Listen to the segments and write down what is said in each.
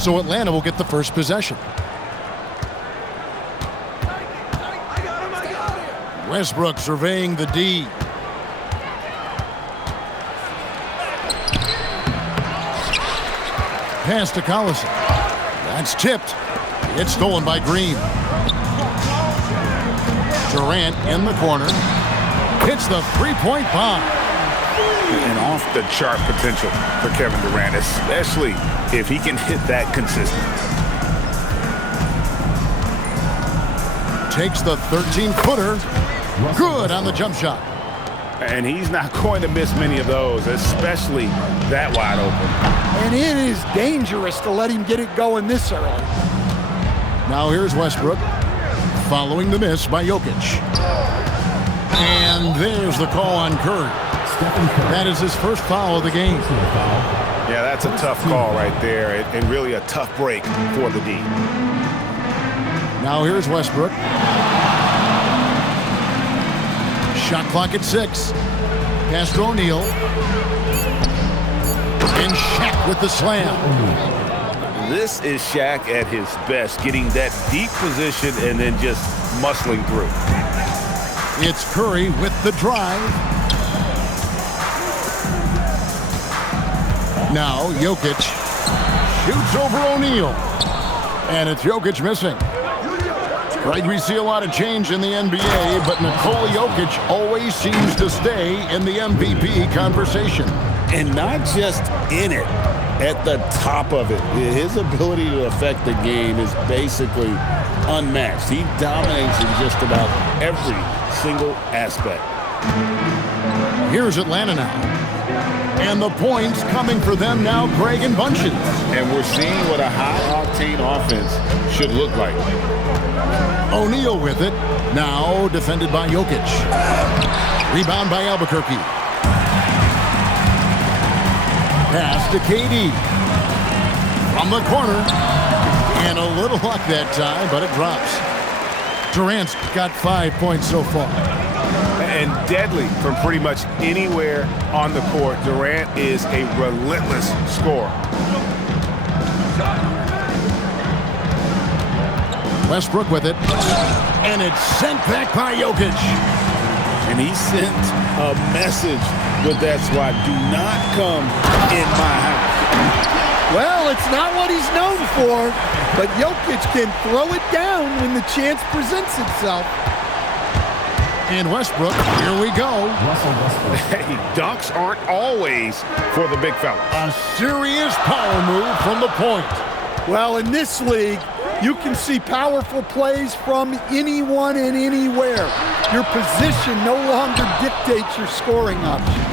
So Atlanta will get the first possession. Westbrook surveying the D. Pass to Collison. That's tipped. It's stolen by Green. Durant in the corner. Hits the three-point bomb. And off-the-chart potential for Kevin Durant, especially if he can hit that consistently. Takes the 13-footer. Good on the jump shot. And he's not going to miss many of those, especially that wide open. And it is dangerous to let him get it going this early. Now here's Westbrook, following the miss by Jokic. And there's the call on Curry. That is his first foul of the game. Yeah, that's a tough call right there, and really a tough break for the D. Now here's Westbrook. Shot clock at 6. Pass to O'Neal. And Shaq with the slam. This is Shaq at his best, getting that deep position and then just muscling through. It's Curry with the drive. Now Jokic shoots over O'Neal. And it's Jokic missing. Right, we see a lot of change in the NBA, but Nikola Jokic always seems to stay in the MVP conversation. And not just in it, at the top of it. His ability to affect the game is basically unmatched. He dominates in just about every single aspect. Here's Atlanta now. And the points coming for them now, Greg and Bunches. And we're seeing what a high-octane offense should look like. O'Neal with it. Now defended by Jokic. Rebound by Albuquerque. Pass to KD. From the corner. And a little luck that time, but it drops. Durant's got 5 points so far. And deadly from pretty much anywhere on the court. Durant is a relentless scorer. Westbrook with it. And it's sent back by Jokic. And he sent a message with that swat. Do not come in my house. Well, it's not what he's known for, but Jokic can throw it down when the chance presents itself. And Westbrook, here we go. Hey, dunks aren't always for the big fella. A serious power move from the point. Well, in this league, you can see powerful plays from anyone and anywhere. Your position no longer dictates your scoring options.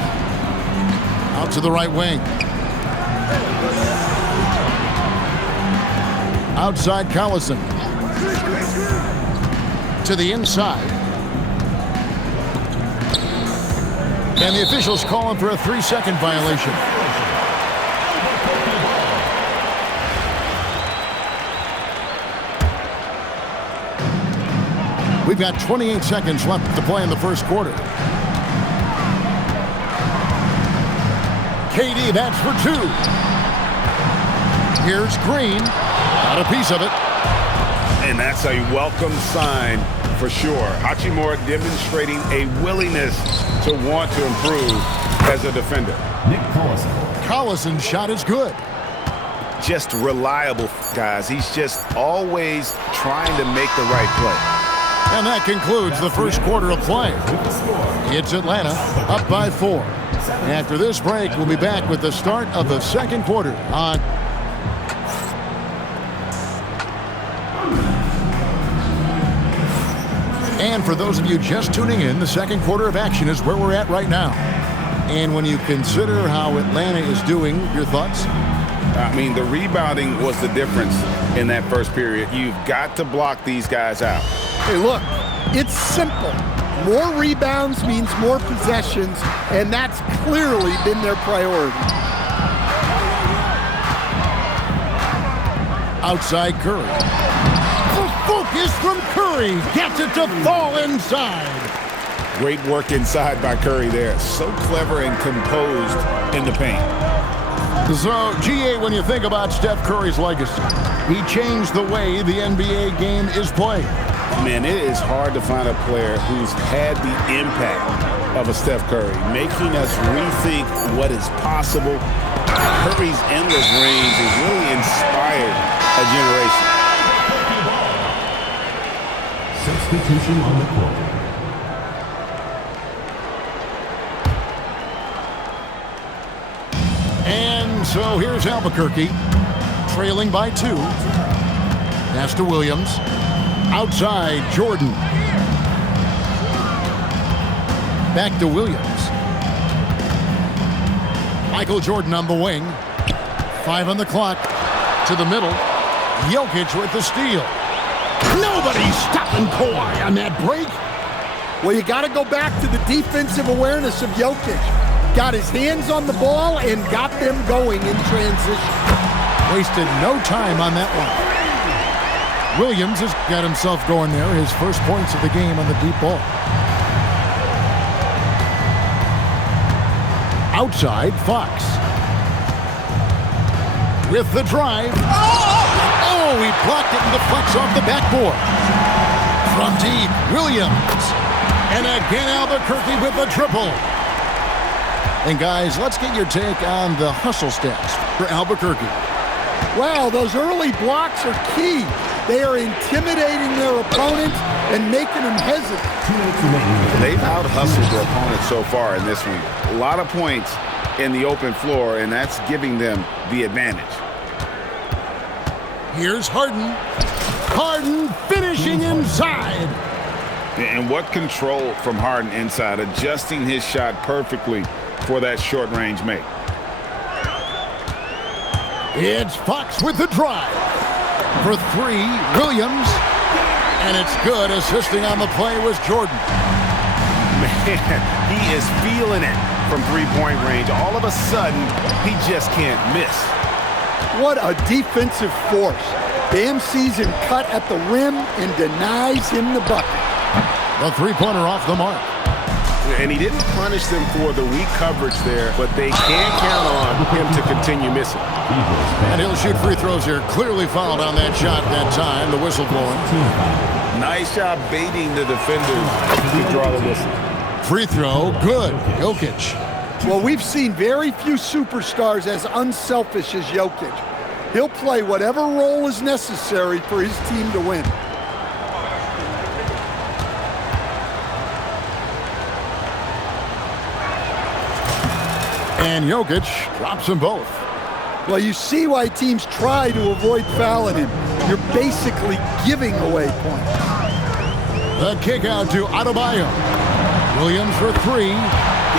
Out to the right wing. Outside Collison. To the inside. And the officials calling for a 3-second violation. We've got 28 seconds left to play in the first quarter. KD, that's for 2. Here's Green. Got a piece of it. And that's a welcome sign for sure. Hachimura demonstrating a willingness to want to improve as a defender. Collison's shot is good. Just reliable, guys. He's just always trying to make the right play. And that concludes the first quarter of play. It's Atlanta up by 4. After this break, we'll be back with the start of the second quarter on... And for those of you just tuning in, the second quarter of action is where we're at right now. And when you consider how Atlanta is doing, your thoughts? I mean, the rebounding was the difference in that first period. You've got to block these guys out. Hey, look, it's simple. More rebounds means more possessions, and that's clearly been their priority. Outside Curry. The focus from Curry gets it to fall inside. Great work inside by Curry there. So clever and composed in the paint. So, GA, when you think about Steph Curry's legacy, he changed the way the NBA game is played. Man, it is hard to find a player who's had the impact of a Steph Curry, making us rethink what is possible. Curry's endless range has really inspired a generation. Substitution on the court. And so here's Albuquerque, trailing by 2. Pass to Williams. Outside, Jordan. Back to Williams. Michael Jordan on the wing. 5 on the clock. To the middle. Jokic with the steal. Nobody's stopping Kawhi on that break. Well, you got to go back to the defensive awareness of Jokic. Got his hands on the ball and got them going in transition. Wasted no time on that one. Williams has got himself going there. His first points of the game on the deep ball. Outside, Fox. With the drive. Oh, he blocked it and deflects off the backboard. From deep, Williams. And again, Albuquerque with the triple. And guys, let's get your take on the hustle stats for Albuquerque. Wow, those early blocks are key. They are intimidating their opponents and making them hesitant. They've out-hustled their opponents so far in this one. A lot of points in the open floor, and that's giving them the advantage. Here's Harden. Harden finishing inside. And what control from Harden inside, adjusting his shot perfectly for that short-range make. It's Fox with the drive. For 3, Williams. And it's good. Assisting on the play was Jordan. Man, he is feeling it from three-point range. All of a sudden, he just can't miss. What a defensive force. Bam sees him cut at the rim and denies him the bucket. The three-pointer off the mark. And he didn't punish them for the weak coverage there, but they can't count on him to continue missing. And he'll shoot free throws here. Clearly fouled on that shot that time. The whistle blowing. Nice job baiting the defenders to draw the whistle. Free throw, good. Jokic. Well, we've seen very few superstars as unselfish as Jokic. He'll play whatever role is necessary for his team to win. And Jokic drops them both. Well, you see why teams try to avoid fouling him. You're basically giving away points. The kick out to Adebayo. Williams for 3.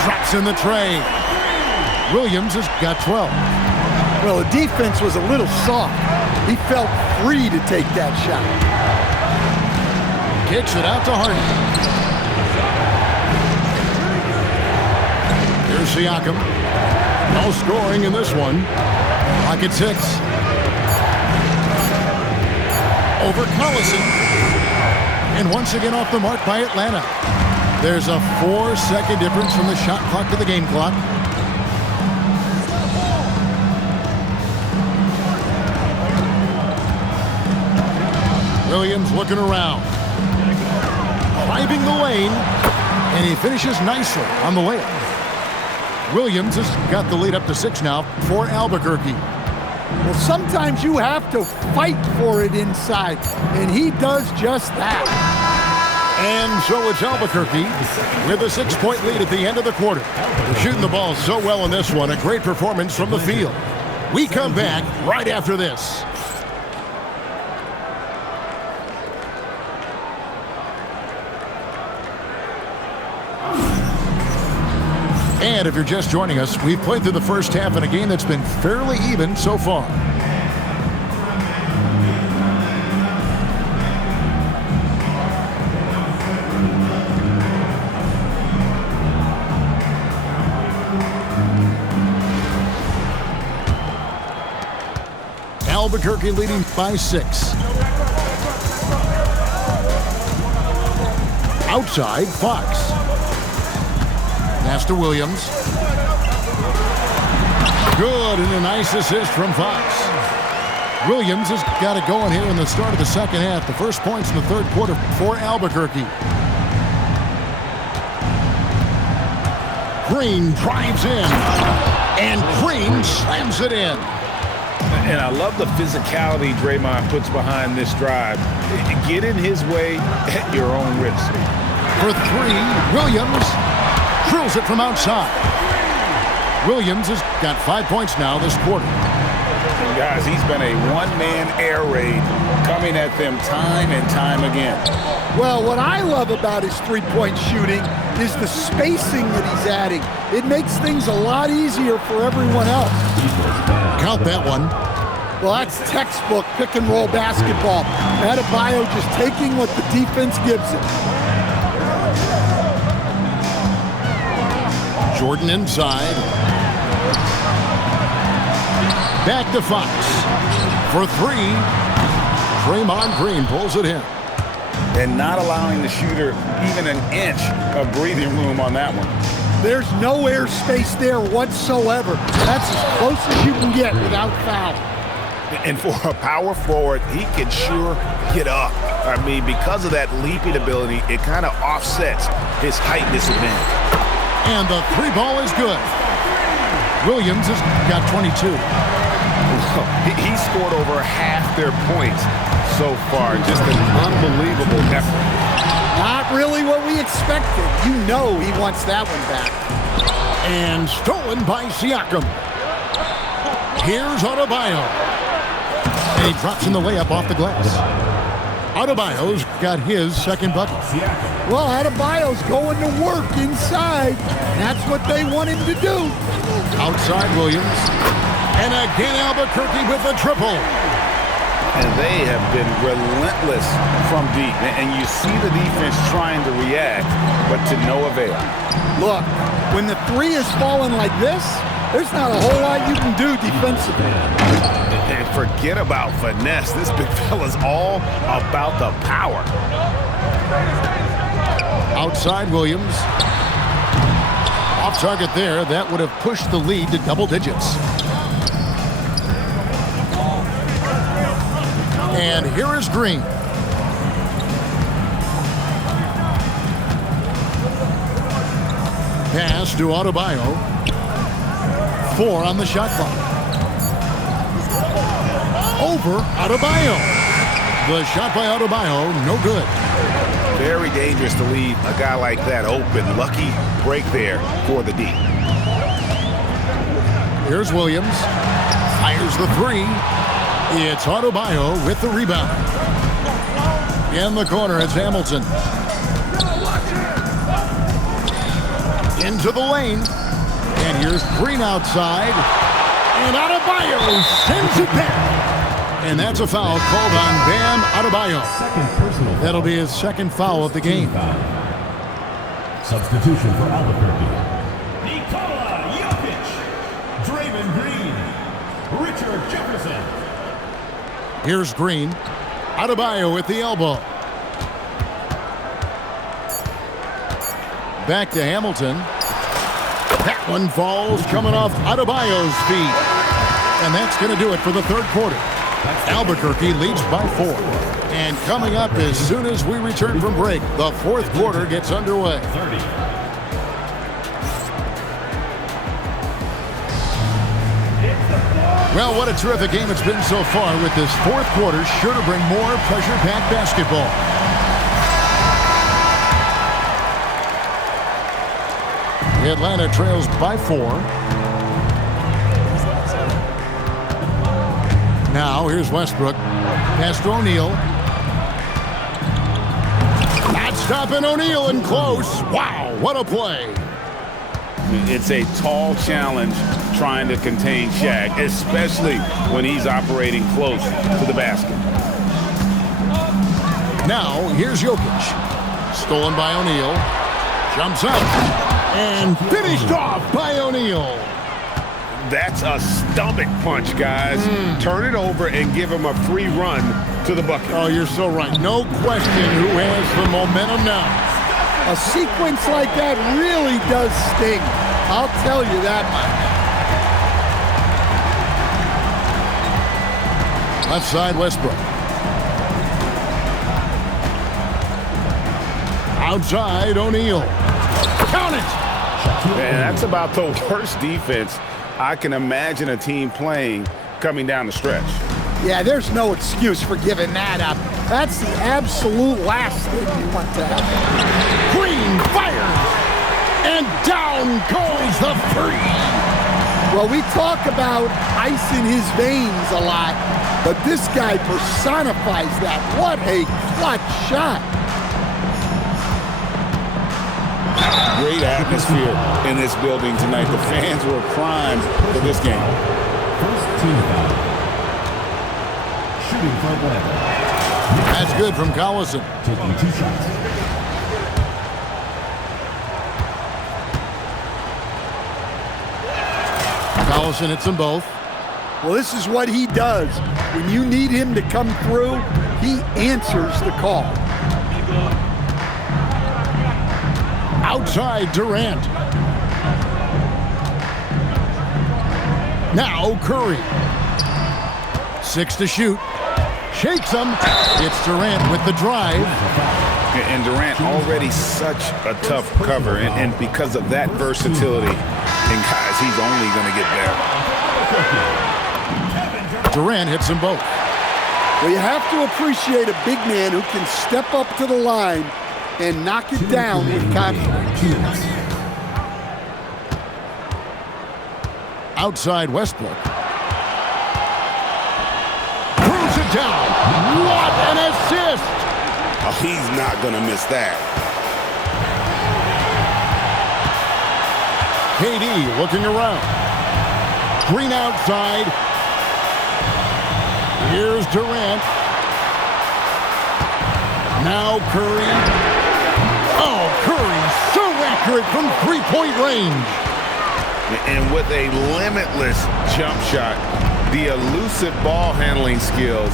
Drops in the tray. Williams has got 12. Well, the defense was a little soft. He felt free to take that shot. Kicks it out to Harden. Here's Siakam. No scoring in this one. Clock at 6. Over Collison. And once again off the mark by Atlanta. There's a 4-second difference from the shot clock to the game clock. Williams looking around. Driving the lane. And he finishes nicely on the layup. Williams has got the lead up to 6 now for Albuquerque. Well, sometimes you have to fight for it inside, and he does just that. And so it's Albuquerque with a 6-point lead at the end of the quarter. They're shooting the ball so well in this one. A great performance from the field. We come back right after this. And if you're just joining us, we've played through the first half in a game that's been fairly even so far. Albuquerque leading by 6. Outside, Fox. Pass to Williams. Good, and a nice assist from Fox. Williams has got it going here in the start of the second half. The first points in the third quarter for Albuquerque. Green drives in, and Green slams it in. And I love the physicality Draymond puts behind this drive. Get in his way at your own risk. For three, Williams drills it from outside. Williams has got 5 points now this quarter. And guys, he's been a one-man air raid coming at them time and time again. Well, what I love about his three-point shooting is the spacing that he's adding. It makes things a lot easier for everyone else. Count that one. Well, that's textbook pick-and-roll basketball. Adebayo just taking what the defense gives him. Jordan inside. Back to Fox. For three, Draymond Green pulls it in. And not allowing the shooter even an inch of breathing room on that one. There's no air space there whatsoever. That's as close as you can get without foul. And for a power forward, he can sure get up. I mean, because of that leaping ability, it kind of offsets his height disadvantage. And the three ball is good. Williams has got 22. He scored over half their points so far. Just an unbelievable effort. Not really what we expected. You know he wants that one back. And stolen by Siakam. Here's Adebayo. And he drops in the layup off the glass. Adebayo's got his second bucket. Well, Adebayo's going to work inside. That's what they want him to do. Outside Williams. And again Albuquerque with a triple. And they have been relentless from deep. And you see the defense trying to react, but to no avail. Look, when the three is falling like this, there's not a whole lot you can do defensively. And forget about finesse. This big fella's all about the power. Outside Williams. Off target there. That would have pushed the lead to double digits. And here is Green. Pass to Adebayo. 4 on the shot clock. Over Adebayo. The shot by Adebayo, no good. Very dangerous to leave a guy like that open. Lucky break there for the D. Here's Williams. Fires the three. It's Adebayo with the rebound. In the corner, it's Hamilton. Into the lane. And here's Green outside. And Adebayo sends it back. And that's a foul called on Bam Adebayo. That'll be his second foul of the game. Substitution for Albuquerque. Nikola Jokic. Draymond Green. Richard Jefferson. Here's Green. Adebayo with the elbow. Back to Hamilton. That one falls coming off Adebayo's feet. And that's going to do it for the third quarter. Albuquerque leads by 4. And coming up as soon as we return from break, the fourth quarter gets underway. 30. Well, what a terrific game it's been so far with this fourth quarter. Sure to bring more pressure-packed basketball. Atlanta trails by 4. Now, here's Westbrook. Pass to O'Neal. Not stopping O'Neal and close. Wow, what a play. It's a tall challenge trying to contain Shaq, especially when he's operating close to the basket. Now, here's Jokic. Stolen by O'Neal. Jumps up. And finished off by O'Neal. That's a stomach punch, guys. Turn it over and give him a free run to the bucket. Oh, you're so right. No question who has the momentum now. A sequence like that really does sting. I'll tell you that much. Left side, Westbrook. Outside, O'Neal. Count it! And that's about the worst defense I can imagine a team playing coming down the stretch. Yeah, there's no excuse for giving that up. That's the absolute last thing you want to happen. Green fires! And down goes the three! Well, we talk about ice in his veins a lot, but this guy personifies that. What a clutch shot. Great atmosphere in this building tonight. The fans were primed for this game. First team foul. Shooting for Atlanta. That's good from Collison. Taking 2 shots. Collison hits them both. Well, this is what he does. When you need him to come through, he answers the call. Outside, Durant. Now Curry. 6 to shoot. Shakes him. It's Durant with the drive. And Durant already such a tough cover, and because of that versatility, and guys, he's only going to get better. Durant hits them both. Well, you have to appreciate a big man who can step up to the line and knock it down with confidence. Outside, Westbrook. Throws it down. What an assist! Oh, he's not going to miss that. KD looking around. Green outside. Here's Durant. Now Curry. Oh, Curry so accurate from three-point range. And with a limitless jump shot, the elusive ball handling skills,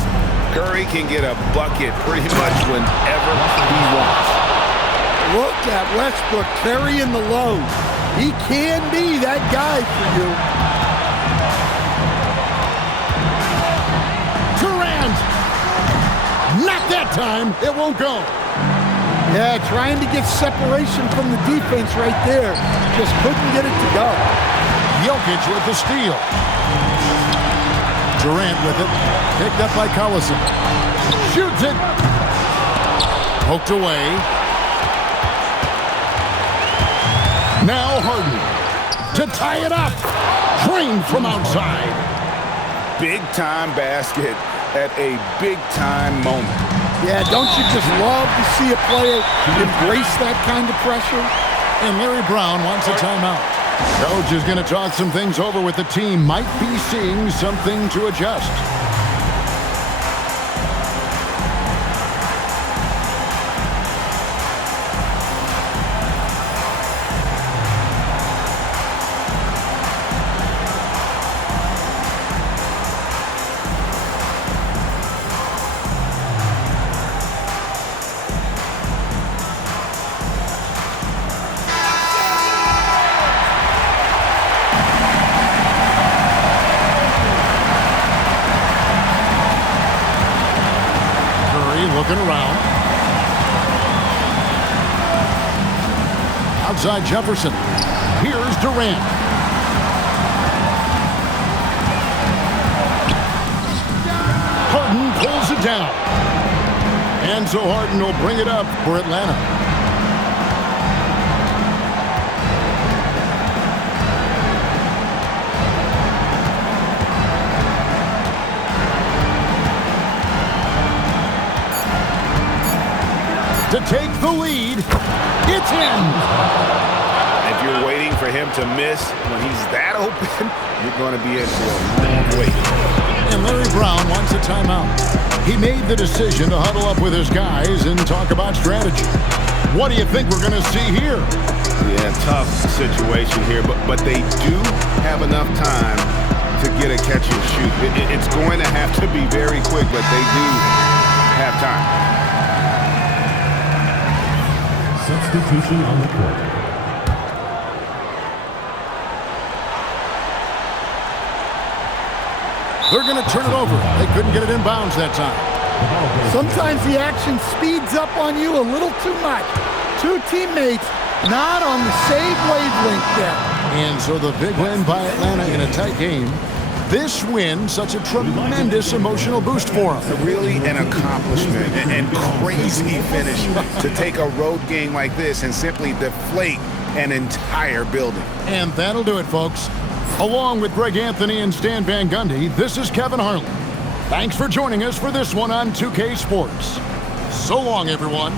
Curry can get a bucket pretty much whenever he wants. Look at Westbrook carrying the load. He can be that guy for you. Durant! Not that time. It won't go. Yeah, trying to get separation from the defense right there. Just couldn't get it to go. Jokic with the steal. Durant with it. Picked up by Collison. Shoots it. Poked away. Now Harden. To tie it up. Drained from outside. Big-time basket at a big-time moment. Yeah, don't you just love to see a player embrace that kind of pressure? And Larry Brown wants a timeout. Coach is going to talk some things over with the team. Might be seeing something to adjust. Looking around. Outside Jefferson. Here's Durant. Harden pulls it down. And so Harden will bring it up for Atlanta. To take the lead, it's in. If you're waiting for him to miss when he's that open, you're going to be in for a long wait. And Larry Brown wants a timeout. He made the decision to huddle up with his guys and talk about strategy. What do you think we're going to see here? Yeah, tough situation here, but they do have enough time to get a catch and shoot. It's going to have to be very quick, but they do have time. Substitution on the court. They're going to turn it over. They couldn't get it in bounds that time. Sometimes the action speeds up on you a little too much. Two teammates not on the same wavelength yet. And so the big win by Atlanta in a tight game. This win, such a tremendous emotional boost for them. Really an accomplishment and crazy finish to take a road game like this and simply deflate an entire building. And that'll do it, folks. Along with Greg Anthony and Stan Van Gundy, this is Kevin Harlan. Thanks for joining us for this one on 2K Sports. So long, everyone.